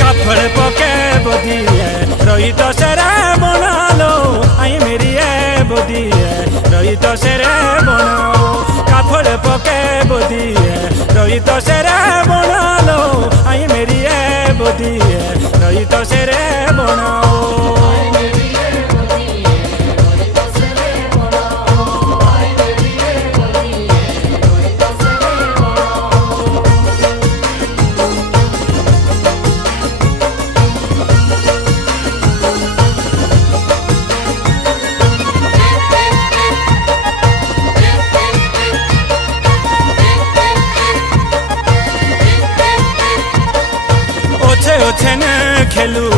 काफड़ पके बोदी है रही तो सेरे बनालो आई मेरी है बोदी है रही तो सेरे बनाओ काफड़ पके बोदी है रही तो सेरे बनालो आई मेरी है बोदी है रही तो सेरे बनाओ ओछे न खेलू